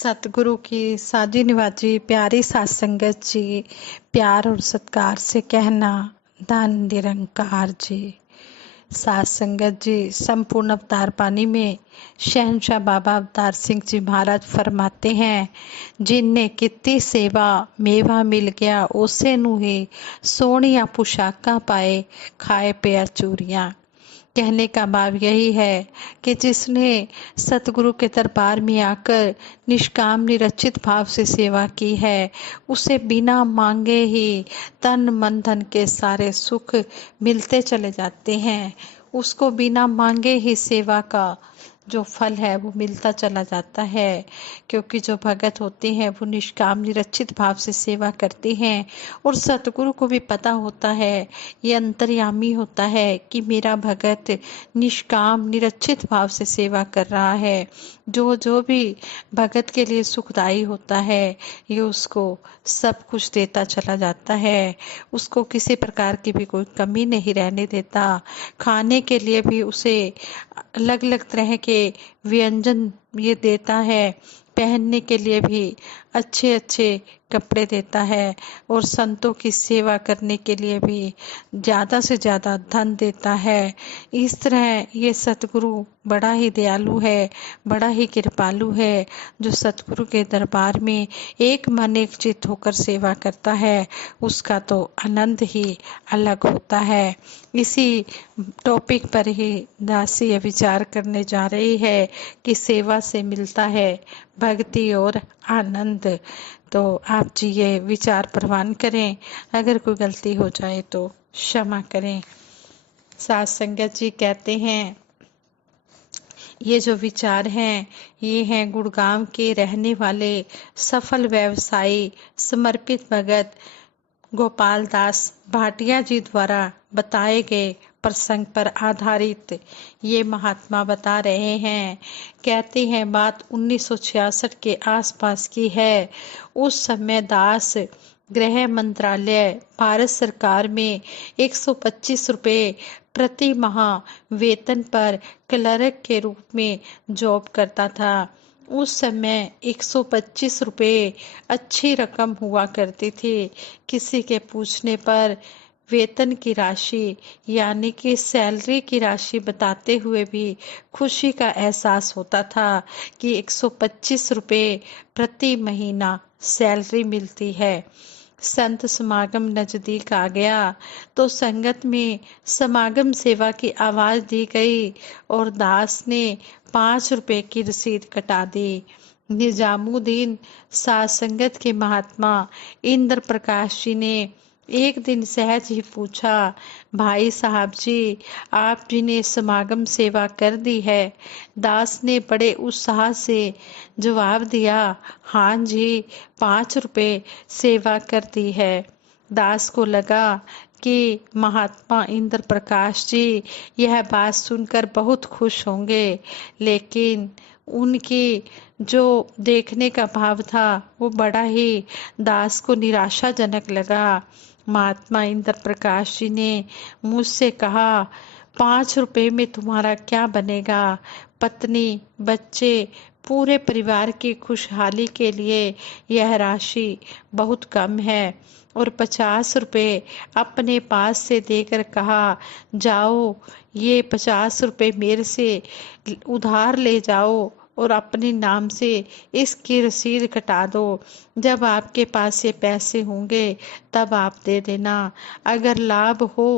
सतगुरु की साजी निवाजी प्यारी सात संगत जी, प्यार और सत्कार से कहना धन निरंकार जी। सात संगत जी, संपूर्ण अवतार पानी में शहंशाह बाबा अवतार सिंह जी महाराज फरमाते हैं, जिनने कितनी सेवा मेवा मिल गया उसे ਨੂੰ ही सोहणियां पोशाकां पाए खाए पिया चूरियां। कहने का भाव यही है कि जिसने सतगुरु के दरबार में आकर निष्काम निरचित भाव से सेवा की है, उसे बिना मांगे ही तन मन धन के सारे सुख मिलते चले जाते हैं। उसको बिना मांगे ही सेवा का जो फल है वो मिलता चला जाता है, क्योंकि जो भगत होते हैं वो निष्काम निरचित भाव से सेवा करते हैं और सतगुरु को भी पता होता है, ये अंतर्यामी होता है कि मेरा भगत निष्काम निरचित भाव से सेवा कर रहा है। जो जो भी भगत के लिए सुखदायी होता है, ये उसको सब कुछ देता चला जाता है। उसको किसी प्रकार की भी कोई कमी नहीं रहने देता। खाने के लिए भी उसे अलग अलग तरह के व्यंजन ये देता है, पहनने के लिए भी अच्छे अच्छे कपड़े देता है और संतों की सेवा करने के लिए भी ज़्यादा से ज़्यादा धन देता है। इस तरह ये सतगुरु बड़ा ही दयालु है, बड़ा ही कृपालु है। जो सतगुरु के दरबार में एक मन एक चित्त होकर सेवा करता है, उसका तो आनंद ही अलग होता है। इसी टॉपिक पर ही दासी विचार करने जा रही है कि सेवा से मिलता है भक्ति और आनंद। तो आप जी ये विचार प्रवान करें, अगर कोई गलती हो जाए तो क्षमा करें। सात संगत जी कहते हैं, ये जो विचार हैं ये हैं गुड़गांव के रहने वाले सफल व्यवसायी समर्पित भगत गोपाल दास भाटिया जी द्वारा बताए गए प्रसंग पर आधारित ये महात्मा बता रहे हैं। कहते हैं बात 1966 के आसपास की है। उस समय दास गृह मंत्रालय भारत सरकार में 125 रुपये प्रति माह वेतन पर क्लर्क के रूप में जॉब करता था। उस समय 125 रुपये अच्छी रकम हुआ करती थी। किसी के पूछने पर वेतन की राशि यानी कि सैलरी की राशि बताते हुए भी खुशी का एहसास होता था कि 125 रुपये प्रति महीना सैलरी मिलती है। संत समागम नजदीक आ गया तो संगत में समागम सेवा की आवाज दी गई और दास ने 5 रुपए की रसीद कटा दी। निजामुद्दीन साध संगत के महात्मा इंद्र प्रकाश जी ने एक दिन सहज ही पूछा, भाई साहब जी, आप जी ने समागम सेवा कर दी है? दास ने बड़े उत्साह से जवाब दिया, हाँ जी, 5 रुपए सेवा कर दी है। दास को लगा कि महात्मा इंद्र प्रकाश जी यह बात सुनकर बहुत खुश होंगे, लेकिन उनकी जो देखने का भाव था वो बड़ा ही दास को निराशाजनक लगा। महात्मा इंद्र प्रकाश जी ने मुझसे कहा, 5 रुपए में तुम्हारा क्या बनेगा? पत्नी, बच्चे, पूरे परिवार की खुशहाली के लिए यह राशि बहुत कम है। और 50 रुपए अपने पास से देकर कहा, जाओ ये 50 रुपए मेरे से उधार ले जाओ और अपने नाम से इसकी रसीद कटा दो। जब आपके पास ये पैसे होंगे तब आप दे देना। अगर लाभ हो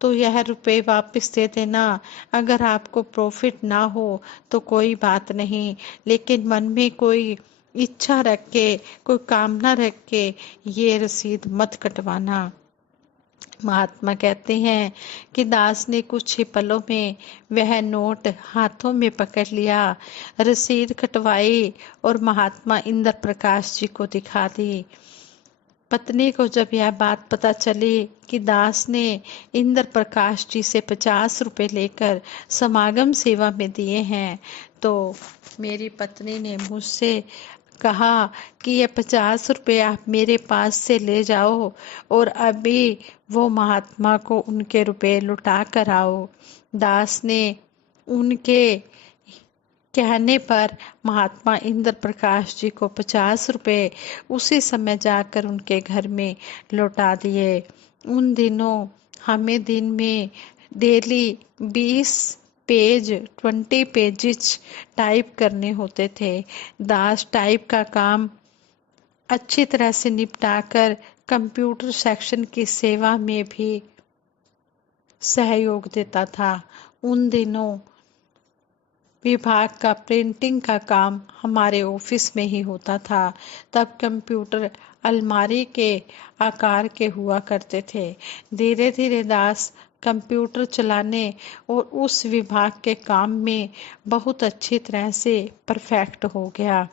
तो यह रुपए वापस दे देना। अगर आपको प्रॉफिट ना हो तो कोई बात नहीं, लेकिन मन में कोई इच्छा रख के, कोई कामना रख के ये रसीद मत कटवाना। महात्मा कहते हैं कि दास ने कुछ ही पलों में वह नोट हाथों में पकड़ लिया, रसीद कटवाई और महात्मा इंद्र प्रकाश जी को दिखा दी। पत्नी को जब यह बात पता चली कि दास ने इंद्र प्रकाश जी से 50 रुपए लेकर समागम सेवा में दिए हैं, तो मेरी पत्नी ने मुझसे कहा कि ये 50 रुपए आप मेरे पास से ले जाओ और अभी वो महात्मा को उनके रुपए लौटा कर आओ। दास ने उनके कहने पर महात्मा इंद्र प्रकाश जी को 50 रुपए उसी समय जाकर उनके घर में लौटा दिए। उन दिनों हमें दिन में डेली 20 पेजेस टाइप करने होते थे। दास टाइप का काम अच्छी तरह से निपटाकर कंप्यूटर सेक्शन की सेवा में भी सहयोग देता था। उन दिनों विभाग का प्रिंटिंग का काम हमारे ऑफिस में ही होता था। तब कंप्यूटर अलमारी के आकार के हुआ करते थे। धीरे धीरे दास कंप्यूटर चलाने और उस विभाग के काम में बहुत अच्छी तरह से परफेक्ट हो गया।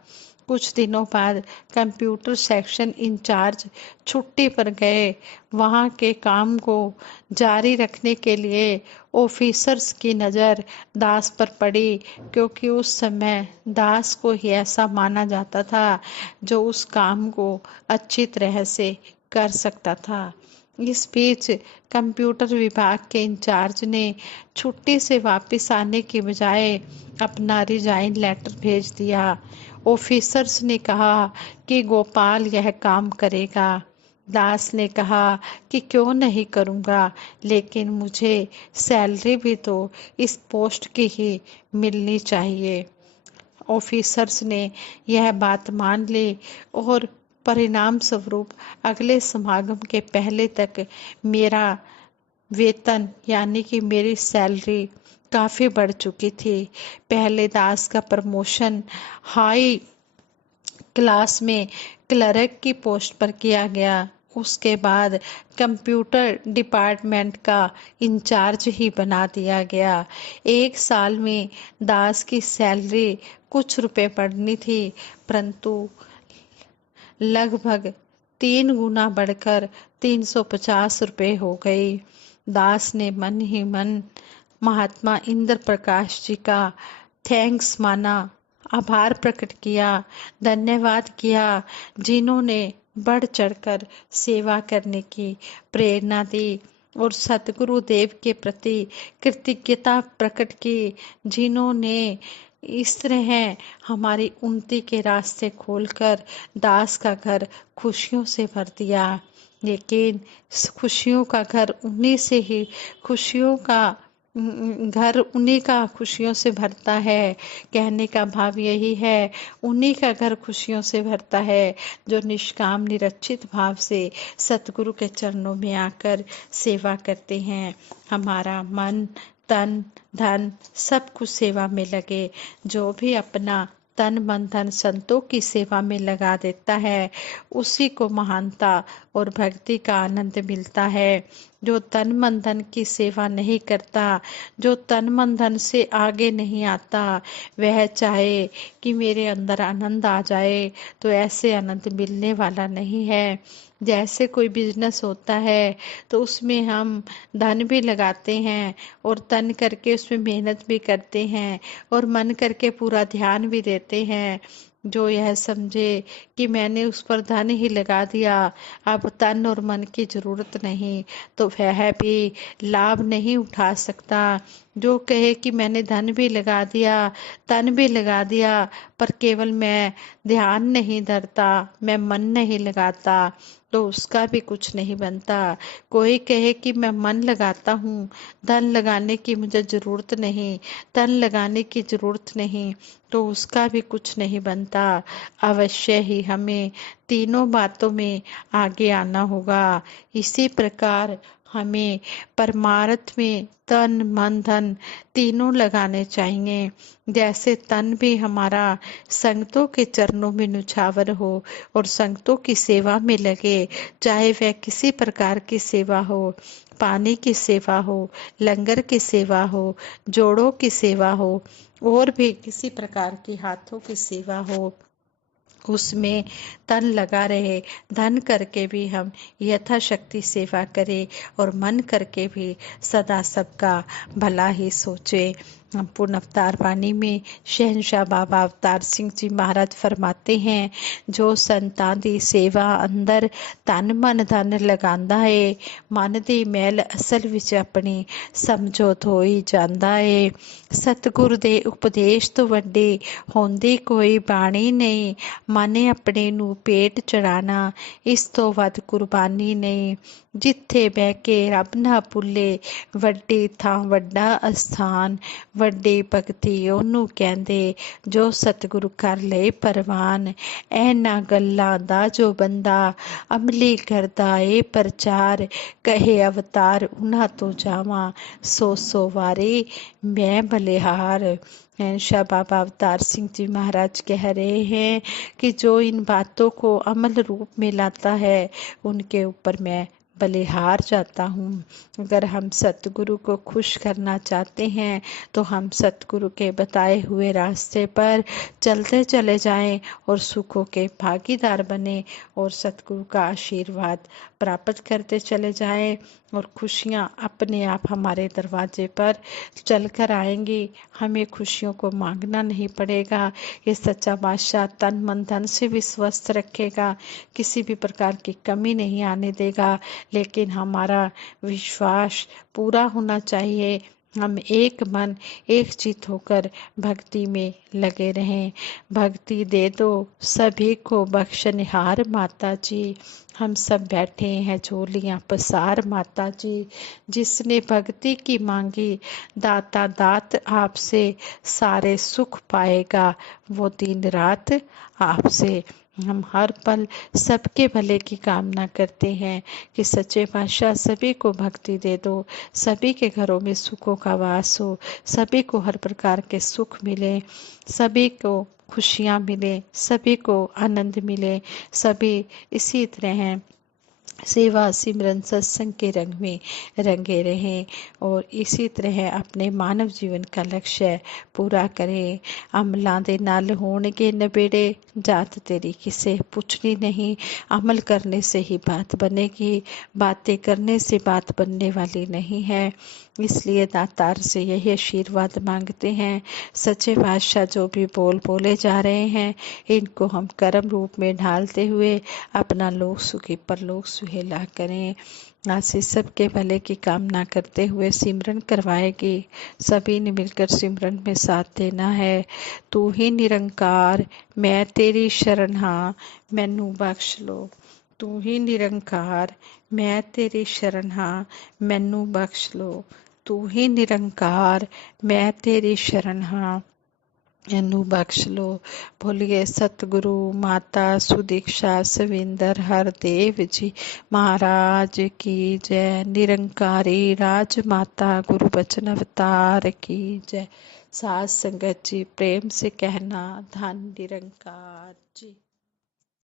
कुछ दिनों बाद कंप्यूटर सेक्शन इंचार्ज छुट्टी पर गए। वहां के काम को जारी रखने के लिए ऑफिसर्स की नज़र दास पर पड़ी, क्योंकि उस समय दास को ही ऐसा माना जाता था जो उस काम को अच्छी तरह से कर सकता था। इस बीच कंप्यूटर विभाग के इंचार्ज ने छुट्टी से वापस आने की बजाय अपना रिजाइन लेटर भेज दिया। ऑफिसर्स ने कहा कि गोपाल यह काम करेगा। दास ने कहा कि क्यों नहीं करूँगा, लेकिन मुझे सैलरी भी तो इस पोस्ट की ही मिलनी चाहिए। ऑफिसर्स ने यह बात मान ली और परिणाम स्वरूप अगले समागम के पहले तक मेरा वेतन यानी कि मेरी सैलरी काफ़ी बढ़ चुकी थी। पहले दास का प्रमोशन हाई क्लास में क्लर्क की पोस्ट पर किया गया। उसके बाद कंप्यूटर डिपार्टमेंट का इंचार्ज ही बना दिया गया। 1 साल में दास की सैलरी कुछ रुपए बढ़नी थी, परंतु लगभग 3 गुना बढ़कर 350 रुपए हो गई। दास ने मन ही मन महात्मा इंद्र प्रकाश जी का थैंक्स माना, आभार प्रकट किया, धन्यवाद किया, जिन्होंने बढ़ चढ़कर सेवा करने की प्रेरणा दी और सतगुरु देव के प्रति कृतज्ञता प्रकट की, जिन्होंने इस तरह हमारी उन्नति के रास्ते खोलकर दास का घर खुशियों से भर दिया। लेकिन खुशियों का घर उन्हीं से ही खुशियों का घर उन्हीं का खुशियों से भरता है। कहने का भाव यही है, उन्हीं का घर खुशियों से भरता है जो निष्काम निरचित भाव से सतगुरु के चरणों में आकर सेवा करते हैं। हमारा मन तन धन सब कुछ सेवा में लगे। जो भी अपना तन मन धन संतों की सेवा में लगा देता है, उसी को महानता और भक्ति का आनंद मिलता है। जो तन मन धन की सेवा नहीं करता, जो तन मन धन से आगे नहीं आता, वह चाहे कि मेरे अंदर आनंद आ जाए तो ऐसे आनंद मिलने वाला नहीं है। जैसे कोई बिजनेस होता है तो उसमें हम धन भी लगाते हैं और तन करके उसमें मेहनत भी करते हैं और मन करके पूरा ध्यान भी देते हैं। जो यह समझे कि मैंने उस पर धन ही लगा दिया, अब तन और मन की जरूरत नहीं, तो वह भी लाभ नहीं उठा सकता। जो कहे कि मैंने धन भी लगा दिया, तन भी लगा दिया, पर केवल मैं ध्यान नहीं धरता, मैं मन नहीं लगाता, तो उसका भी कुछ नहीं बनता। कोई कहे कि मैं मन लगाता हूँ, धन लगाने की मुझे जरूरत नहीं, तन लगाने की जरूरत नहीं, तो उसका भी कुछ नहीं बनता। अवश्य ही हमें तीनों बातों में आगे आना होगा। इसी प्रकार हमें परमार्थ में तन मन धन तीनों लगाने चाहिए। जैसे तन भी हमारा संगतों के चरणों में न्यौछावर हो और संगतों की सेवा में लगे, चाहे वह किसी प्रकार की सेवा हो, पानी की सेवा हो, लंगर की सेवा हो, जोड़ों की सेवा हो, और भी किसी प्रकार की हाथों की सेवा हो, उसमें तन लगा रहे। धन करके भी हम यथाशक्ति सेवा करें और मन करके भी सदा सबका भला ही सोचे। पूर्ण अवतार वाणी में शहंशाह बाबा अवतार सिंह जी महाराज फरमाते हैं, जो संतां दी सेवा अंदर तन मन धन लगांदा है, मन दी मैल असल विच अपनी समझो धोई जांदा है। सतगुर दे उपदेश तो वड्डी होंदी कोई बाणी नहीं, मन अपने नू पेट चढ़ाना इस तो वध कुर्बानी नहीं। जिथे बह के रब ना भुले, वड्डी थां वड्डा अस्थान, ਵੱਡੀ ਭਗਤੀ ਉਹਨੂੰ ਕਹਿੰਦੇ ਜੋ ਸਤਿਗੁਰੂ ਕਰ ਲਏ ਪਰਵਾਨ। ਇਹਨਾਂ ਗੱਲਾਂ ਦਾ ਜੋ ਬੰਦਾ ਅਮਲੀ ਕਰਦਾ ਏ ਪ੍ਰਚਾਰ, ਕਹੇ ਅਵਤਾਰ ਉਹਨਾਂ ਤੋਂ ਜਾਵਾਂ ਸੋ ਵਾਰੀ मैं बलिहार। शहंशाह बाबा अवतार सिंह जी महाराज कह रहे हैं कि जो इन बातों को अमल रूप में लाता है उनके ऊपर मैं बलिहार जाता हूँ। अगर हम सतगुरु को खुश करना चाहते हैं तो हम सतगुरु के बताए हुए रास्ते पर चलते चले जाएं और सुखों के भागीदार बने और सतगुरु का आशीर्वाद प्राप्त करते चले जाएं और खुशियाँ अपने आप हमारे दरवाजे पर चल कर आएंगी। हमें खुशियों को मांगना नहीं पड़ेगा। ये सच्चा बादशाह तन मन धन से भी स्वस्थ रखेगा, किसी भी प्रकार की कमी नहीं आने देगा। लेकिन हमारा विश्वास पूरा होना चाहिए। हम एक मन एक चित होकर भक्ति में लगे रहें। भक्ति दे दो सभी को बख्शनिहार माता जी। हम सब बैठे हैं झोलियाँ पसार माता जी। जिसने भक्ति की मांगी दाता दात आपसे, सारे सुख पाएगा वो दिन रात आपसे। हम हर पल सबके भले की कामना करते हैं कि सच्चे पातशाह सभी को भक्ति दे दो, सभी के घरों में सुखों का वास हो, सभी को हर प्रकार के सुख मिले, सभी को खुशियाँ मिले, सभी को आनंद मिले, सभी इसी तरह सेवा सिमरन सत्संग के रंग में रंगे रहें और इसी तरह अपने मानव जीवन का लक्ष्य पूरा करें। अमलों दे नाल होणगे नबेड़े, जात तेरी किसे पूछनी नहीं। अमल करने से ही बात बनेगी, बातें करने से बात बनने वाली नहीं है। इसलिए दातार से यही आशीर्वाद मांगते हैं। सच्चे बादशाह जो भी बोले जा रहे हैं इनको हम कर्म रूप में ढालते हुए अपना लोक सुखी परलोक सुहेला करें। आशीष सबके भले की कामना करते हुए सिमरन करवाएगी। सभी ने मिलकर सिमरन में साथ देना है। तू ही निरंकार मैं तेरी शरण हाँ, मैनू बख्श लो। तू ही निरंकार मैं तेरी शरण हाँ, मैनू बख्श लो। तू ही निरंकार मैं तेरी शरण हाँ, मैनू बख्श लो। बोलिए सतगुरु माता सुदीक्षा सविंदर हरदेव जी महाराज की जय। निरंकारी राज माता गुरु बचन अवतार की जय। साथ संगत जी प्रेम से कहना धन निरंकार जी।